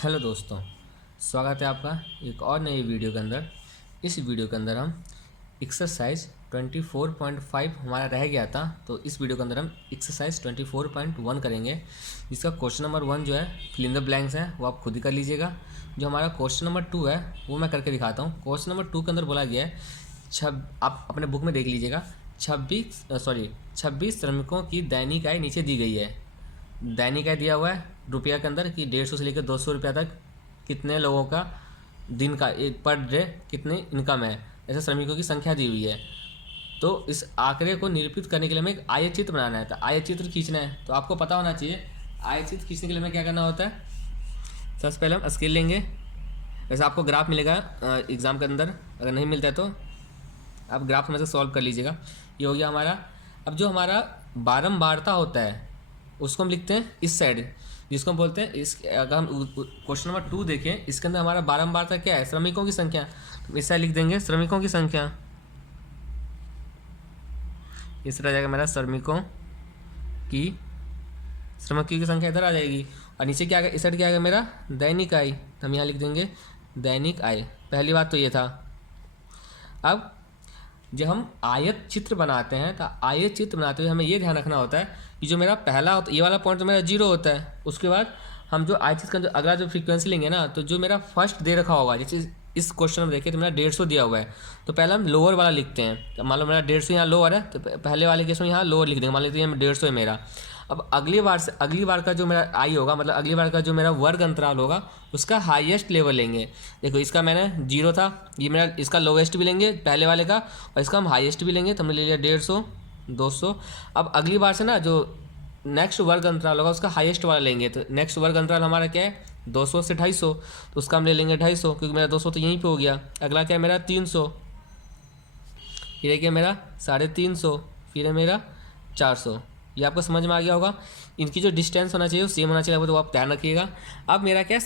Hello दोस्तों, स्वागत है आपका एक और नई वीडियो के अंदर। इस वीडियो के अंदर हम एक्सरसाइज 24.5 हमारा रह गया था, तो इस वीडियो के अंदर हम एक्सरसाइज 24.1 करेंगे, जिसका क्वेश्चन नंबर 1 जो है फिल इन द ब्लैंक्स है वो आप खुद ही कर लीजिएगा। जो हमारा क्वेश्चन नंबर 2 है वो मैं करके दिखाता हूँ। क्वेश्चन नंबर 2 के अंदर बोला गया है आप अपने बुक में देख लीजिएगा। 26 श्रमिकों की दैनिक आय नीचे दी गई है। दैनिक आय दिया हुआ है रुपया के अंदर कि 150 से लेकर 200 रुपया तक कितने लोगों का दिन का एक पर डे कितनी इनकम है, ऐसे श्रमिकों की संख्या दी हुई है। तो इस आंकड़े को निरूपित करने के लिए हमें एक आयचित्र बनाना है, तो आयचित्र खींचना है। तो आपको पता होना चाहिए आयचित्र खींचने के लिए हमें क्या करना होता है। सबसे पहले हम स्केल लेंगे। वैसे आपको ग्राफ मिलेगा एग्ज़ाम के अंदर, अगर नहीं मिलता है तो आप ग्राफ में से सॉल्व कर लीजिएगा। ये हो गया हमारा। अब जो हमारा बारंबारता होता है उसको हम लिखते हैं इस साइड, जिसको हम बोलते हैं इस। अगर हम क्वेश्चन नंबर 2 देखें, इसके अंदर हमारा बारंबारता क्या है, श्रमिकों की संख्या। तो इस साइड लिख देंगे श्रमिकों की संख्या। इस तरह आ जाएगा मेरा श्रमिकों की संख्या इधर आ जाएगी। और नीचे क्या आएगा, इस साइड क्या आएगा मेरा दैनिक आय। तो हम यहाँ लिख देंगे दैनिक आय। पहली बात तो ये था। अब जब हम आयत चित्र बनाते हैं तो आयत चित्र बनाते हुए हमें ये ध्यान रखना होता है कि जो मेरा पहला होता है, ये वाला पॉइंट तो मेरा 0 होता है। उसके बाद हम जो आयत चित्र का जो अगला जो फ्रीक्वेंसी लेंगे ना, तो जो मेरा फर्स्ट दे रखा होगा, जैसे इस क्वेश्चन में देखिए तो मेरा 150 दिया हुआ है, तो पहले हम लोअर वाला लिखते हैं। तो मान लो मेरा 150 यहाँ लोअर है, तो पहले वाले केस में यहाँ लोअर लिख देंगे। मान लेते हैं 150 है मेरा। अब अगली बार का जो मेरा आई होगा, मतलब अगली बार का जो मेरा वर्ग अंतराल होगा, उसका हाईएस्ट लेवल लेंगे। देखो इसका मैंने 0 था, ये मेरा इसका लोवेस्ट भी लेंगे पहले वाले का, और इसका हम हाईएस्ट भी लेंगे। तो हमने ले लिया 150, 200। अब अगली बार से ना जो नेक्स्ट वर्ग अंतराल होगा उसका हाईएस्ट वाला लेंगे। तो नेक्स्ट वर्ग अंतराल हमारा क्या है, 200 से 250, तो उसका हम ले लेंगे 250, क्योंकि मेरा 200 तो यहीं पे हो गया। अगला क्या है मेरा 300, फिर है क्या मेरा 350, फिर है मेरा 400। ये आपको समझ में आ गया होगा। इनकी जो डिस्टेंस होना चाहिए वो सेम होना चाहिए, तो आप ध्यान रखिएगा। अब मेरा क्या है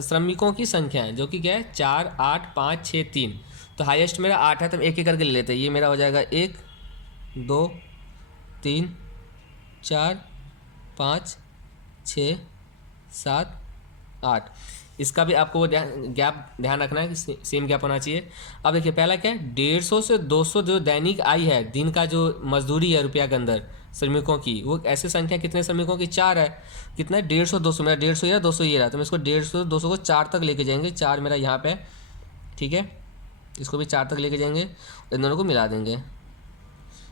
श्रमिकों की संख्या है, जो कि क्या है 4, 8, 5, 6, 3। तो हाईएस्ट मेरा 8 है, तो हम एक एक करके ले लेते हैं। ये मेरा हो जाएगा 1, 2, 3, 4, 5, 6, 7, 8। इसका भी आपको वो गैप ध्यान रखना है कि सेम गैप होना चाहिए। अब देखिए पहला क्या है, 150 से 200 जो दैनिक आय है, दिन का जो मजदूरी है रुपया के अंदर श्रमिकों की, वो ऐसे संख्या कितने श्रमिकों की 4 है। कितना है 150, 200। मेरा 150 ये रहा, 200 ये रहा, तो मैं इसको 150, 200 को 4 तक लेके जाएंगे। 4 मेरा यहाँ पे, ठीक है, इसको भी 4 तक लेके जाएंगे, इन दोनों को मिला देंगे।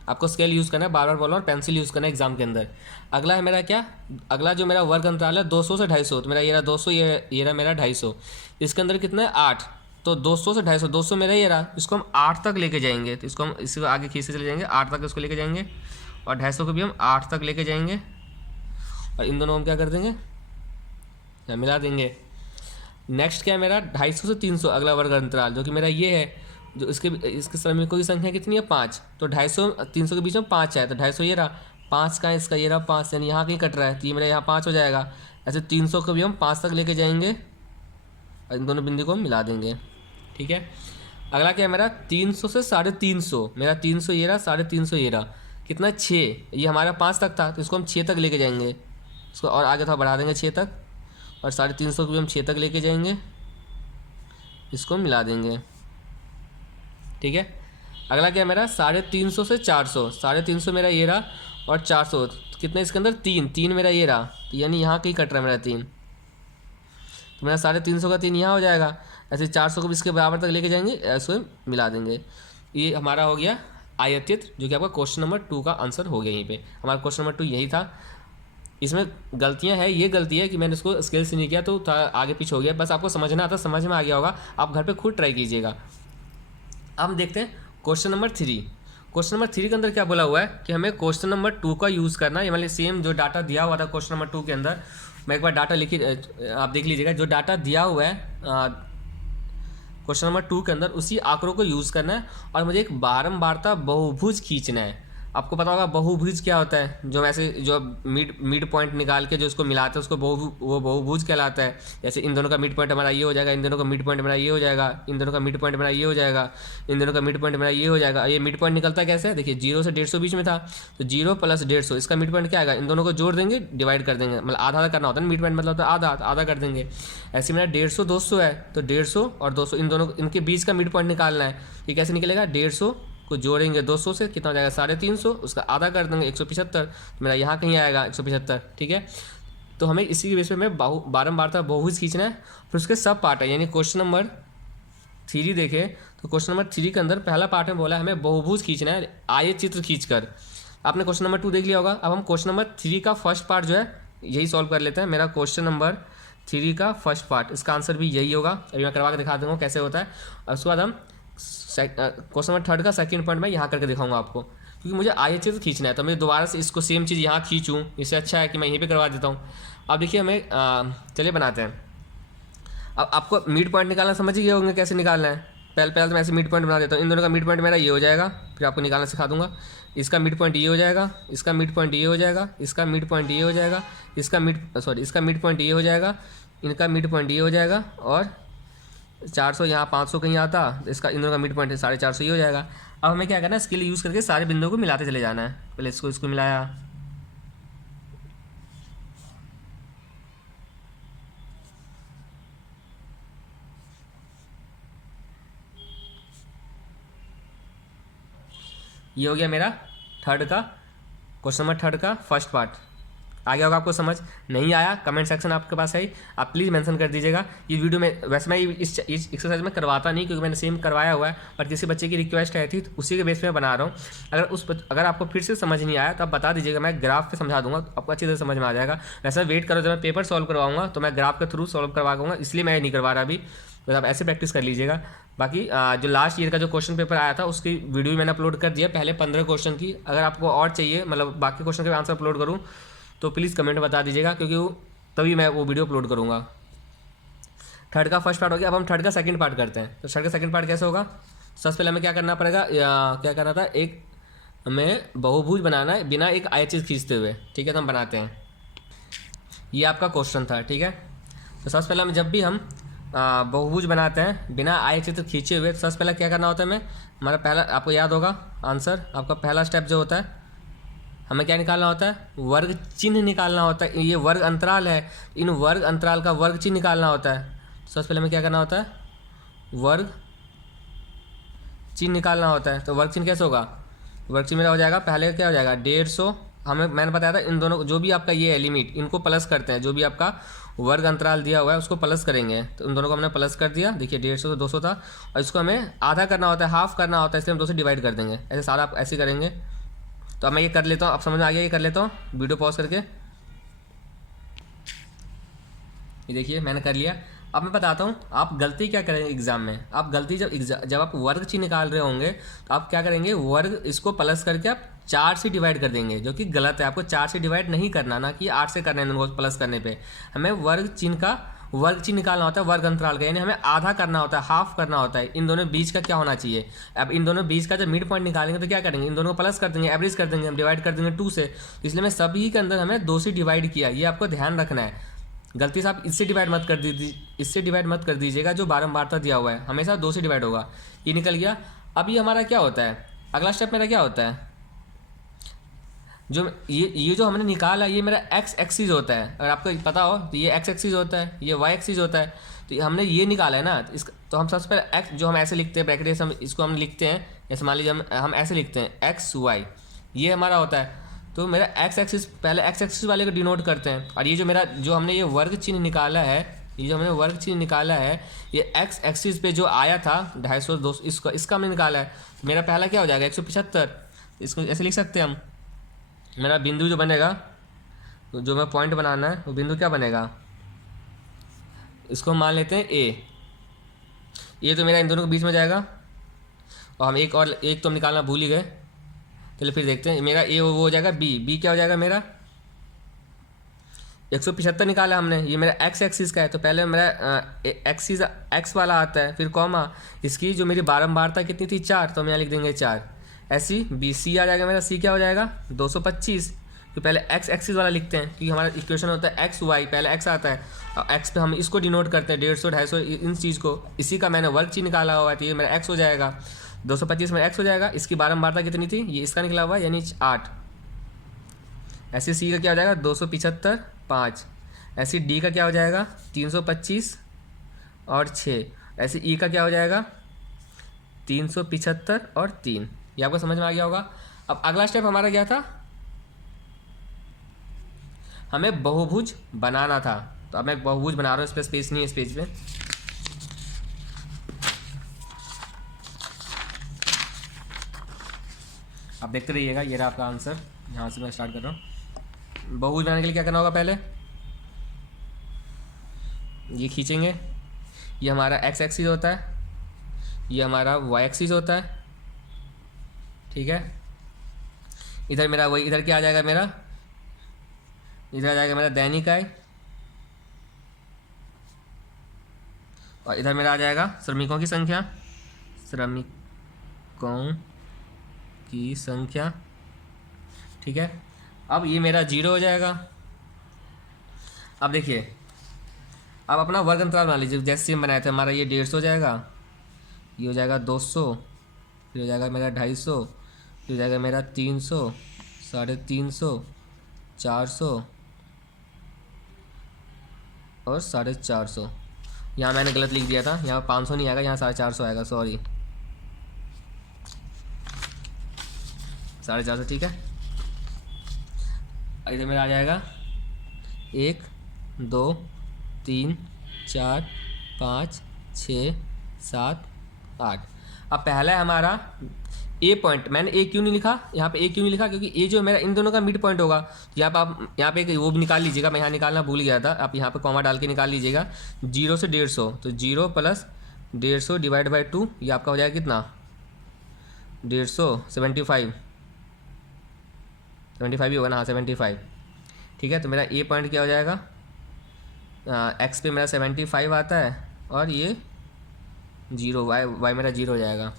आपको स्केल यूज़ करना है, बार बार बोलना, और पेंसिल यूज़ करना है एग्जाम के अंदर। अगला है मेरा क्या, अगला जो मेरा वर्ग अंतराल है 200 से 250, तो मेरा ये रहा 200, ये रहा मेरा 250। इसके अंदर कितना है 8, तो 200 से 250, 200 मेरा ये रहा, इसको हम 8 तक लेके जाएंगे। तो इसको हम इसको आगे खींचते चले जाएंगे, 8 तक इसको लेके जाएंगे, और 250 को भी हम 8 तक लेके जाएंगे, और इन दोनों हम क्या कर देंगे, मिला देंगे। नेक्स्ट क्या है मेरा 250 से 300 अगला वर्ग अंतराल, जो कि मेरा ये है। जो इसके श्रमिकों की संख्या कितनी है 5, तो 250 300 के बीच में 5 है, तो 250 ये रहा, 5 का इसका ये रहा 5, यानी यहाँ कहीं कट रहा है, तो ये मेरा यहाँ 5 हो जाएगा। ऐसे 300 को भी हम 5 तक लेके जाएंगे, और इन दोनों बिंदु को हम मिला देंगे, ठीक है। अगला क्या है मेरा 300 से 350, मेरा 300 ये रहा, 350 ये रहा, कितना 6, ये हमारा 5 तक था, तो इसको हम 6 तक लेके जाएंगे। इसको और आगे थोड़ा बढ़ा देंगे 6 तक, और 350 को भी हम 6 तक लेके जाएंगे, इसको मिला देंगे, ठीक है। अगला क्या है मेरा 350 से 400, 350 मेरा ये रहा, और 400 कितना इसके अंदर 3 मेरा ये रहा, तो यानी यहाँ कहीं कट रहा है मेरा 3, तो मेरा 350 का 3 यहाँ हो जाएगा। ऐसे 400 को भी इसके बराबर तक लेके जाएंगे, इसको मिला देंगे। ये हमारा हो गया आयतित, जो कि आपका क्वेश्चन नंबर 2 का आंसर हो गया। यहीं पे हमारा क्वेश्चन नंबर 2 यही था। इसमें गलतियां हैं, ये गलती है कि मैंने इसको स्केल से नहीं किया, तो थोड़ा आगे पीछे हो गया। बस आपको समझना आता, समझ में आ गया होगा, आप घर पे खुद ट्राई कीजिएगा। अब हम देखते हैं क्वेश्चन नंबर 3। क्वेश्चन नंबर 3 के अंदर क्या बोला हुआ है कि हमें क्वेश्चन नंबर 2 का यूज़ करना है। मतलब सेम जो डाटा दिया हुआ था क्वेश्चन नंबर 2 के अंदर, मैं एक बार डाटा लिखी, आप देख लीजिएगा। जो डाटा दिया हुआ है क्वेश्चन नंबर 2 के अंदर, उसी आंकड़ों को यूज़ करना है, और मुझे एक बारंबारता बहुभुज खींचना है। आपको पता होगा बहुभुज क्या होता है, जो ऐसे जो मिड पॉइंट निकाल के जो उसको मिलाते हैं उसको वो बहुभुज कहलाता है। जैसे इन दोनों का मिड पॉइंट हमारा ये हो जाएगा, इन दोनों का मिड पॉइंट हमारा ये हो जाएगा, इन दोनों का मिड पॉइंट हमारा ये हो जाएगा, इन दोनों का मिड पॉइंट हमारा ये हो जाएगा। ये मिड पॉइंट निकलता कैसे है, देखिए 0 से 150 बीच में था, तो 0 प्लस 150 इसका मिड पॉइंट क्या आएगा, इन दोनों को जोड़ देंगे, डिवाइड कर देंगे, मतलब आधा आधा करना होता है ना, मिड पॉइंट मतलब तो आधा आधा कर देंगे। ऐसे मेरा 150 200 है, तो 150 और 200 इन दोनों इनके बीच का मिड पॉइंट निकालना है। ये कैसे निकलेगा, 150 को जोड़ेंगे 200 से, कितना हो जाएगा 350, उसका आधा कर देंगे 175, तो मेरा यहाँ कहीं आएगा 175, ठीक है। तो हमें इसी के बेस पे हमें बारंबारता बहुभुज खींचना है। फिर उसके सब पार्ट है, यानी क्वेश्चन नंबर 3 देखें तो क्वेश्चन नंबर 3 के अंदर पहला पार्ट में बोला है हमें बहुभुज खींचना है आयत चित्र खींचकर। आपने क्वेश्चन नंबर 2 देख लिया होगा। अब हम क्वेश्चन नंबर 3 का फर्स्ट पार्ट जो है यही सॉल्व कर लेते हैं। मेरा क्वेश्चन नंबर 3 का फर्स्ट पार्ट, इसका आंसर भी यही होगा। अभी मैं करवा के दिखा दूँगा कैसे होता है। और उसके बाद हम क्वेश्चन नंबर 3 का सेकंड पॉइंट मैं यहाँ करके दिखाऊंगा आपको, क्योंकि मुझे आयत चित्र खींचना है, तो मैं दोबारा से इसको सेम चीज़ यहाँ खींचूँ, इससे अच्छा है कि मैं यहीं पे करवा देता हूँ। अब देखिए हमें चलिए बनाते हैं। अब आपको मिड पॉइंट निकालना समझ ही गए होंगे कैसे निकालना है। पहले तो मैं ऐसे मिड पॉइंट बना देता हूँ। इन दोनों का मिड पॉइंट मेरा ये हो जाएगा, फिर आपको निकालना सिखा दूंगा। इसका मिड पॉइंट ये हो जाएगा, इसका मिड पॉइंट ये हो जाएगा, इसका मिड पॉइंट ये हो जाएगा, इसका मिड पॉइंट ये हो जाएगा, इनका मिड पॉइंट ये हो जाएगा, और 400 यहाँ 500 कहीं आता, इसका इन दोनों का मिड पॉइंट 450 ये हो जाएगा। अब हमें क्या करना है, स्केल यूज़ करके सारे बिंदुओं को मिलाते चले जाना है। पहले इसको मिलाया, ये हो गया मेरा क्वेश्चन नंबर 3 का फर्स्ट पार्ट। आ गया होगा आपको समझ? नहीं आया कमेंट सेक्शन आपके पास है, आप प्लीज़ मेंशन कर दीजिएगा। ये वीडियो में वैसे मैं इस एक्सरसाइज में करवाता नहीं, क्योंकि मैंने सेम करवाया हुआ है, पर किसी बच्चे की रिक्वेस्ट आई थी तो उसी के बेस पे मैं बना रहा हूँ। अगर आपको फिर से समझ नहीं आया तो आप बता दीजिएगा, मैं ग्राफ पे समझा दूंगा, आपको अच्छी तरह समझ में आ जाएगा। वैसे वेट करो, जब मैं पेपर सॉल्व करवाऊंगा तो मैं ग्राफ के थ्रू सॉल्व करवाऊंगा, इसलिए मैं नहीं करवा रहा अभी। तो आप ऐसे प्रैक्टिस कर लीजिएगा। बाकी जो लास्ट ईयर का जो क्वेश्चन पेपर आया था उसकी वीडियो भी मैंने अपलोड कर दिया, पहले 15 क्वेश्चन की। अगर आपको और चाहिए, मतलब बाकी क्वेश्चन के आंसर अपलोड करूँ, तो प्लीज़ कमेंट बता दीजिएगा, क्योंकि तभी मैं वो वीडियो अपलोड करूँगा। 3 का फर्स्ट पार्ट हो गया। अब हम 3 का सेकंड पार्ट करते हैं। तो 3 का सेकंड पार्ट कैसे होगा, सबसे पहले हमें क्या करना पड़ेगा, क्या करना था, एक हमें बहुभुज बनाना है बिना एक आयत चित्र खींचते हुए, ठीक है। तो हम बनाते हैं, ये आपका क्वेश्चन था, ठीक है। तो सबसे पहले हम जब भी हम बहुभुज बनाते हैं बिना आयत चित्र खींचे हुए, तो सबसे पहले क्या करना होता है, हमारा पहला, आपको याद होगा आंसर, आपका पहला स्टेप जो होता है, हमें क्या निकालना होता है, वर्ग चिन्ह निकालना होता है। ये वर्ग अंतराल है, इन वर्ग अंतराल का वर्ग चिन्ह निकालना होता है। सबसे पहले हमें क्या करना होता है, वर्ग चिन्ह निकालना होता है। तो वर्ग चिन्ह कैसे होगा, वर्ग चिन्ह मेरा हो जाएगा, पहले क्या हो जाएगा 150, मैंने बताया था इन दोनों जो भी आपका ये है लिमिट, इनको प्लस करते हैं, जो भी आपका वर्ग अंतराल दिया हुआ है उसको प्लस करेंगे। तो उन दोनों को हमने प्लस कर दिया, देखिए 150 से 200 था, और इसको हमें आधा करना होता है, हाफ करना होता है, इसलिए हम 2 से डिवाइड कर देंगे। ऐसे सारा आप ऐसे करेंगे। तो अब मैं ये कर लेता हूँ, अब समझ में आ गया, ये कर लेता हूँ वीडियो पॉज करके। ये देखिए मैंने कर लिया। अब मैं बताता हूँ आप गलती क्या करेंगे एग्जाम में। आप गलती जब आप वर्ग चिन्ह निकाल रहे होंगे तो आप क्या करेंगे, वर्ग इसको प्लस करके आप 4 से डिवाइड कर देंगे, जो कि गलत है। आपको 4 से डिवाइड नहीं करना, ना कि 8 से करना है। दोनों को प्लस करने पे हमें वर्ग चिन्ह निकालना होता है वर्ग अंतराल का, यानी हमें आधा करना होता है, हाफ करना होता है। इन दोनों बीच का क्या होना चाहिए, अब इन दोनों बीच का जब मिड पॉइंट निकालेंगे तो क्या करेंगे, इन दोनों को प्लस कर देंगे, एवरेज कर देंगे, हम डिवाइड कर देंगे 2 से। इसलिए मैं सभी के अंदर हमें 2 से डिवाइड किया, ये आपको ध्यान रखना है। गलती से आप इससे डिवाइड मत कर दीजिएगा, जो बारंबारता दिया हुआ है हमेशा 2 से डिवाइड होगा। ये निकल गया। अब ये हमारा क्या होता है, अगला स्टेप मेरा क्या होता है, जो ये जो हमने निकाला ये मेरा एक्स एक्सिस होता है। अगर आपको पता हो तो ये एक्स एक्सिस होता है, ये वाई एक्सिस होता है। तो हमने ये निकाला है ना, तो हम सबसे पहले एक्स जो हम ऐसे लिखते हैं ब्रैकेट, हम इसको हम लिखते हैं, जैसे मान लीजिए हम ऐसे लिखते हैं एक्स वाई, ये हमारा होता है। तो मेरा एक्स एक्सिस, पहले एक्स एक्सिस वाले को डिनोट करते हैं। और ये जो हमने ये वर्ग चिन्ह निकाला है, ये एक्स एक्सिस पे जो आया था 250 200, इसका हमने निकाला है। मेरा पहला क्या हो जाएगा 175, इसको ऐसे लिख सकते हैं हम। मेरा बिंदु जो बनेगा, जो मैं पॉइंट बनाना है, वो बिंदु क्या बनेगा, इसको मान लेते हैं ए। ये तो मेरा इन दोनों के बीच में जाएगा, और हम एक तो हम निकालना भूल ही गए। चलिए फिर देखते हैं, मेरा ए वो हो जाएगा बी क्या हो जाएगा मेरा 175 निकाला हमने। ये मेरा एक्स एक्सिस का है, तो पहले मेरा एक्सिस एक्स वाला आता है, फिर कॉमा, इसकी जो मेरी बारंबारता कितनी थी 4, तो हम यहाँ लिख देंगे 4। ऐसी बी सी आ जाएगा मेरा, सी क्या हो जाएगा 225, तो पहले एक्स एक्सिस वाला लिखते हैं क्योंकि हमारा इक्वेशन होता है एक्स वाई, पहले एक्स आता है और एक्स पे हम इसको डिनोट करते हैं 150 250 इन चीज़ को, इसी का मैंने वर्ग चीज निकाला हुआ है, तो ये मेरा एक्स हो जाएगा 225 मेरा एक्स हो जाएगा। इसकी बारंबारता कितनी थी, ये इसका निकला हुआ है यानी 8। ऐसे सी का क्या हो जाएगा 275 5। ऐसे डी का क्या हो जाएगा 325 और 6। ऐसे ई का क्या हो जाएगा 375 और 3। ये आपको समझ में आ गया होगा। अब अगला स्टेप हमारा क्या था, हमें बहुभुज बनाना था, तो अब मैं बहुभुज बना रहा हूँ, इस पर स्पेस नहीं है इस पेज पे। आप देखते रहिएगा, ये रहा आपका आंसर, यहाँ से मैं स्टार्ट कर रहा हूँ। बहुभुज बनाने के लिए क्या करना होगा, पहले ये खींचेंगे, ये हमारा एक्स एक्सिस होता है, ये हमारा वाई एक्सिस होता है, ठीक है। इधर मेरा वही, इधर क्या आ जाएगा मेरा, इधर आ जाएगा मेरा दैनिक आय, और इधर मेरा आ जाएगा श्रमिकों की संख्या, श्रमिकों की संख्या, ठीक है। अब ये मेरा 0 हो जाएगा। अब देखिए, अब अपना वर्ग अंतराल बना लीजिए, जैसे हम बनाए थे, हमारा ये 150 हो जाएगा, ये हो जाएगा 200, फिर हो जाएगा मेरा 250, फिर हो जाएगा मेरा 300, 350, 400 और 450। यहाँ मैंने गलत लिख दिया था, यहाँ 500 नहीं आएगा, यहाँ 450 आएगा, सॉरी 450, ठीक है। इधर मेरा आ जाएगा 1 2 3 4 5 6 7 8। अब पहला है हमारा ए पॉइंट, मैंने ए क्यों नहीं लिखा यहाँ पे, ए क्यों नहीं लिखा, क्योंकि ए जो मेरा इन दोनों का मिड पॉइंट होगा। यहाँ पे आप यहाँ पे एक वो भी निकाल लीजिएगा, मैं यहाँ निकालना भूल गया था, आप यहाँ पे कॉमा डाल के निकाल लीजिएगा 0 से 150, तो 0 + 150 डिवाइड बाई 2, ये आपका हो जाएगा कितना 150 75 ही होगा ना, हाँ 75, ठीक है। तो मेरा ए पॉइंट क्या हो जाएगा, एक्स पे मेरा 75 आता है और ये 0, वाई मेरा 0 हो जाएगा।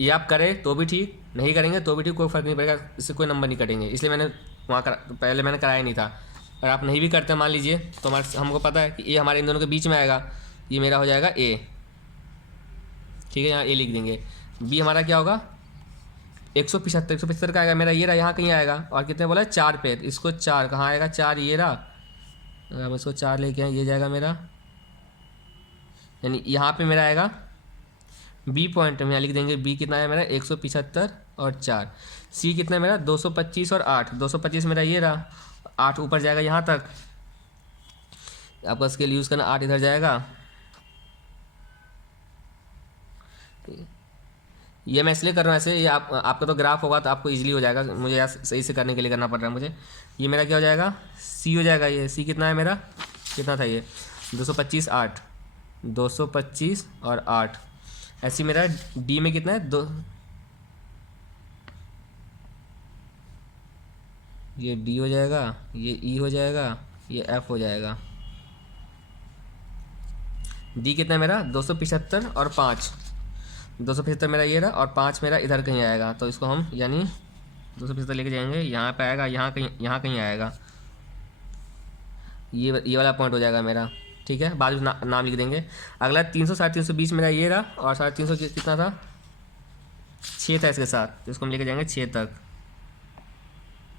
ये आप करें तो भी ठीक, नहीं करेंगे तो भी ठीक, कोई फ़र्क नहीं पड़ेगा, इससे कोई नंबर नहीं कटेंगे, इसलिए मैंने वहाँ पहले मैंने कराया नहीं था। अगर आप नहीं भी करते मान लीजिए, तो हमको पता है कि ए हमारे इन दोनों के बीच में आएगा, ये मेरा हो जाएगा ए, ठीक है, यहाँ ए लिख देंगे। बी हमारा क्या होगा 175 का आएगा मेरा, ये रहा यहाँ कहीं आएगा, और कितने बोला 4 पे, तो इसको 4 कहाँ आएगा 4, ये रहा, अगर हम इसको 4 लेके आए ये जाएगा मेरा, यानी यहाँ पे मेरा आएगा बी पॉइंट, हम यहाँ लिख देंगे बी कितना है मेरा 175 और 4। सी कितना है मेरा 225 और 8, 225 मेरा ये रहा, 8 ऊपर जाएगा यहाँ तक, आपका स्केल यूज़ करना, 8 इधर जाएगा। ये मैं इसलिए कर रहा हूँ ऐसे, ये आपका तो ग्राफ होगा तो आपको इजीली हो जाएगा, मुझे यार सही से करने के लिए करना पड़ रहा है मुझे। ये मेरा क्या हो जाएगा सी हो जाएगा, ये सी कितना है मेरा, कितना था ये 225 8, 225 और 8। ऐसे मेरा डी में कितना है 2, ये डी हो जाएगा, ये ई हो जाएगा, ये एफ हो जाएगा। डी कितना है मेरा 275 और 5, 275 मेरा ये रहा और 5 मेरा इधर कहीं आएगा, तो इसको हम यानी 275 लेके जाएंगे, यहाँ पे आएगा, यहाँ कहीं आएगा, ये वाला पॉइंट हो जाएगा मेरा, ठीक है। बाद में नाम लिख देंगे। अगला 300 320 मेरा ये रहा, और 350 कितना था 6 था इसके साथ, तो इसको हम लेके जाएंगे 6 तक,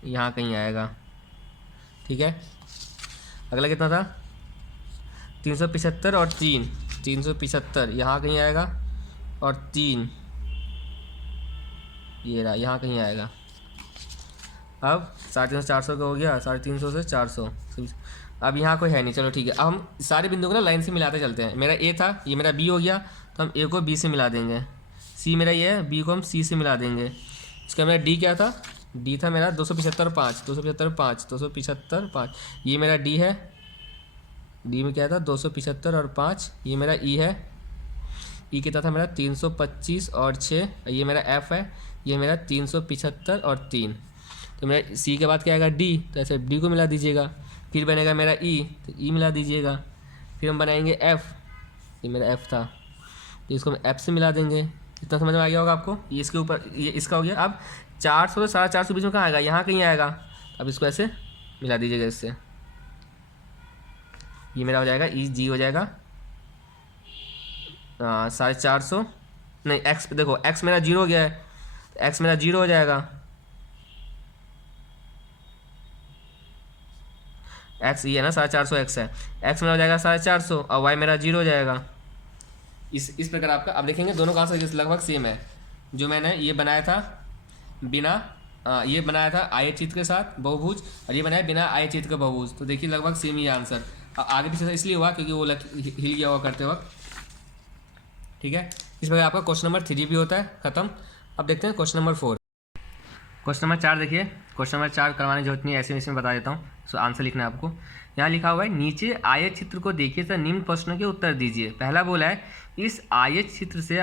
यहाँ कहीं आएगा, ठीक है। अगला कितना था 375 और 3, 375 यहाँ कहीं आएगा, और 3 ये रहा, यहाँ कहीं आएगा। अब 350 400 का हो गया, 350 से 400, अब यहाँ कोई है नहीं, चलो ठीक है। अब हम सारे बिंदुओं को ना लाइन से मिलाते चलते हैं। मेरा ए था, ये मेरा बी हो गया, तो हम ए को बी से मिला देंगे, सी मेरा ये है, बी को हम सी से मिला देंगे। इसका मेरा डी क्या था, डी था मेरा 275 5, 275 5, 275 5, ये मेरा डी है, डी में क्या था 275 और 5, ये मेरा ई है, ई कितना था मेरा 325 और 6, ये मेरा एफ है, ये मेरा 375 और 3। तो मेरा सी के बाद क्या आएगा डी, तो ऐसे डी को मिला दीजिएगा। फिर बनेगा मेरा ई, तो ई मिला दीजिएगा। फिर हम बनाएंगे एफ़, ये मेरा एफ़ था, तो इसको हम एफ़ से मिला देंगे। इतना समझ में आ गया होगा आपको। ये इसके ऊपर ये इसका हो गया। अब 400 से 450 बीच में कहाँ आएगा, यहाँ कहीं आएगा। अब इसको ऐसे मिला दीजिएगा इससे, ये मेरा हो जाएगा ई जी हो जाएगा 450, नहीं एक्स, देखो एक्स मेरा 0 हो गया है, एक्स मेरा 0 हो जाएगा, एक्स ये है ना 450 एक्स है, एक्स मेरा हो जाएगा 450 और वाई मेरा 0 हो जाएगा। इस प्रकार आपका अब देखेंगे दोनों का आंसर लगभग सेम है। जो मैंने ये बनाया था बिना ये बनाया था आयत चित्र के साथ बहुभुज, और ये बनाया बिना आयत चित्र के बहुभुज, तो देखिए लगभग सेम ही आंसर। आगे पीछे इसलिए हुआ क्योंकि वो हिल गया हुआ करते वक्त। ठीक है, इस प्रकार आपका क्वेश्चन नंबर 3 भी होता है खत्म। अब देखते हैं क्वेश्चन नंबर 4। क्वेश्चन नंबर 4 देखिए, क्वेश्चन नंबर 4 करवाने की जरूरत नहीं है, ऐसे इसमें बता देता हूँ। सो आंसर लिखना है आपको। यहाँ लिखा हुआ है नीचे आयत चित्र को देखिए तो निम्न प्रश्नों के उत्तर दीजिए। पहला बोला है इस आयत चित्र से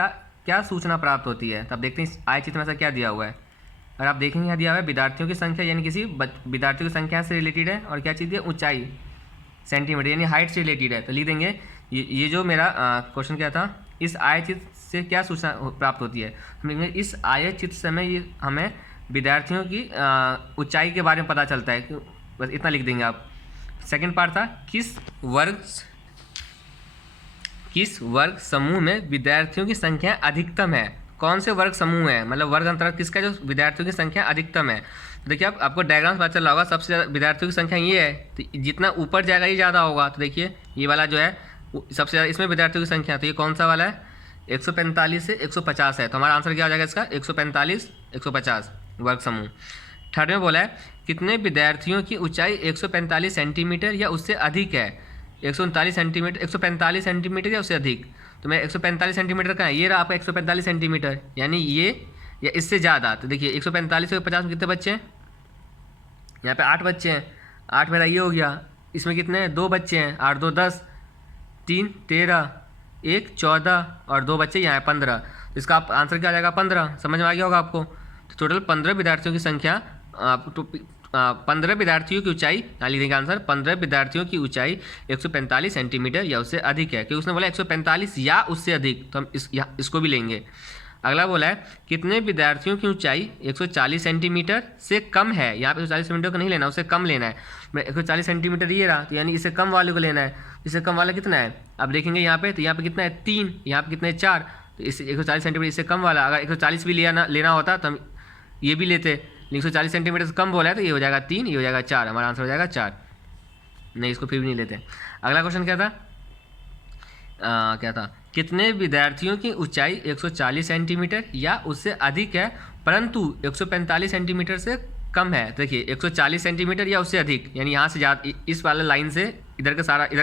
क्या सूचना प्राप्त होती है। तब देखते हैं इस आयत चित्र में ऐसा क्या दिया हुआ है। और आप देखेंगे यहाँ दिया हुआ है विद्यार्थियों की संख्या, यानी किसी विद्यार्थियों की संख्या से रिलेटेड है, और क्या चीज़ है ऊंचाई सेंटीमीटर यानी हाइट से रिलेटेड है। तो लिख देंगे ये जो मेरा क्वेश्चन क्या था, इस आयत चित्र से क्या सूचना प्राप्त होती है। हम लिखेंगे इस आयत चित्र से हमें विद्यार्थियों की ऊंचाई के बारे में पता चलता है। बस इतना लिख देंगे आप। सेकंड पार्ट था किस वर्ग समूह में विद्यार्थियों की संख्या अधिकतम है। कौन से वर्ग समूह है, मतलब वर्ग अंतर्गत किसका जो विद्यार्थियों की संख्या अधिकतम है। तो देखिए आपको डायग्राम पता चल रहा होगा, सबसे ज़्यादा विद्यार्थियों की संख्या ये है, तो जितना ऊपर जाएगा ये ज़्यादा होगा। तो देखिए ये वाला जो है सबसे ज़्यादा इसमें विद्यार्थियों की संख्या, तो ये कौन सा वाला है 145 से 150 है। तो हमारा आंसर क्या हो जाएगा इसका 145 150 वर्ग समूह। थर्ड में बोला है कितने विद्यार्थियों की ऊंचाई 145 सेंटीमीटर या उससे अधिक है। 139 सेंटीमीटर 145 सेंटीमीटर या उससे अधिक। तो मैं 145 सेंटीमीटर का है, ये रहा आपका 145 सेंटीमीटर, यानी ये या इससे ज़्यादा। तो देखिए 145 से 50 में कितने बच्चे हैं, यहाँ पे 8 बच्चे हैं, 8 मेरा ये हो गया। इसमें कितने हैं 2 बच्चे हैं, 8 2 10, 3 13, 1 14 और 2 बच्चे यहाँ 15। इसका आप आंसर क्या आ जाएगा 15। समझ में आ गया होगा आपको। तो टोटल 15 विद्यार्थियों की संख्या 15 विद्यार्थियों की ऊंचाई, यहाँ लिख देंगे आंसर 15 विद्यार्थियों की ऊंचाई 145 सेंटीमीटर या उससे अधिक है, क्योंकि उसने बोला 145 या उससे अधिक, तो हम इसको भी लेंगे। अगला बोला है कितने विद्यार्थियों की ऊंचाई 140 सेंटीमीटर से कम है। यहाँ पे 140 सेंटीमीटर को नहीं लेना, उससे कम लेना है। मैं 140 सेंटीमीटर ये रहा, तो यानी इससे कम वाले को लेना है। इससे कम वाला कितना है, अब देखेंगे यहाँ पे, तो यहाँ पे कितना है 3, यहाँ पे कितना है 4, तो इससे 140 सेंटीमीटर इससे कम वाला। अगर 140 भी लेना होता तो हम ये भी लेते, 140 सेंटीमीटर से कम बोला है, तो ये हो जाएगा 3, ये हो जाएगा 4, हमारा आंसर हो जाएगा 4। नहीं, इसको फिर भी नहीं लेते। अगला क्वेश्चन क्या था, कितने विद्यार्थियों की ऊंचाई 140 सेंटीमीटर या उससे अधिक है परंतु 145 सेंटीमीटर से कम है। देखिए 140 सेंटीमीटर या उससे अधिक, यानी यहाँ से ज़्यादा, इस वाले लाइन से इधर का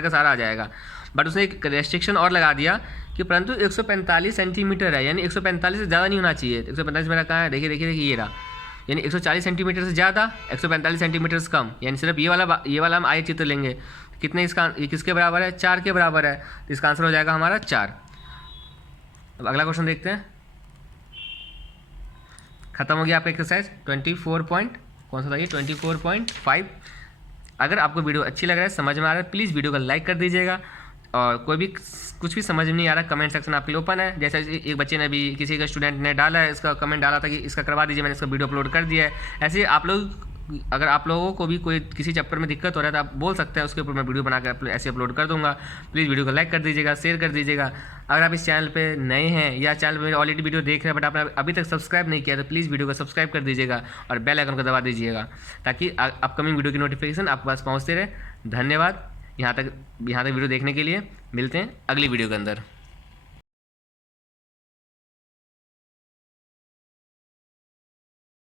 सारा आ जाएगा। बट उसने एक रेस्ट्रिक्शन और लगा दिया कि परंतु 145 सेंटीमीटर है, यानी 145 से ज़्यादा नहीं होना चाहिए। 145 मेरा कहाँ है, देखिए ये रहा, यानी 140 सेंटीमीटर से ज़्यादा 145 सेंटीमीटर से कम, यानी सिर्फ ये वाला हम आयत चित्र लेंगे। कितने ये किसके बराबर है, 4 के बराबर है, तो इसका आंसर हो जाएगा हमारा 4। अब अगला क्वेश्चन देखते हैं। खत्म हो गया आपका एक्सरसाइज कौन सा था ये 24.5। अगर आपको वीडियो अच्छी लग रहा है, समझ में आ रहा है, प्लीज़ वीडियो को लाइक कर दीजिएगा। और कोई भी कुछ भी समझ में नहीं आ रहा, कमेंट सेक्शन आपके लिए ओपन है। जैसे एक बच्चे ने भी, किसी का स्टूडेंट ने डाला है, इसका कमेंट डाला था कि इसका करवा दीजिए, मैंने इसका वीडियो अपलोड कर दिया है। ऐसे आप लोग, अगर आप लोगों को भी कोई किसी चैप्टर में दिक्कत हो रहा है तो आप बोल सकते हैं, उसके ऊपर मैं वीडियो बनाकर ऐसे अपलोड कर दूंगा। प्लीज़ वीडियो को लाइक कर दीजिएगा, शेयर कर दीजिएगा। अगर आप इस चैनल पे नए हैं या चैनल पे ऑलरेडी वीडियो देख रहे हैं बट आपने अभी तक सब्सक्राइब नहीं किया, तो प्लीज़ वीडियो को सब्सक्राइब कर दीजिएगा और बेल आइकन को दबा दीजिएगा, ताकि अपकमिंग वीडियो की नोटिफिकेशन आपके पास पहुँचते रहे। धन्यवाद यहाँ तक वीडियो देखने के लिए। मिलते हैं अगली वीडियो के अंदर।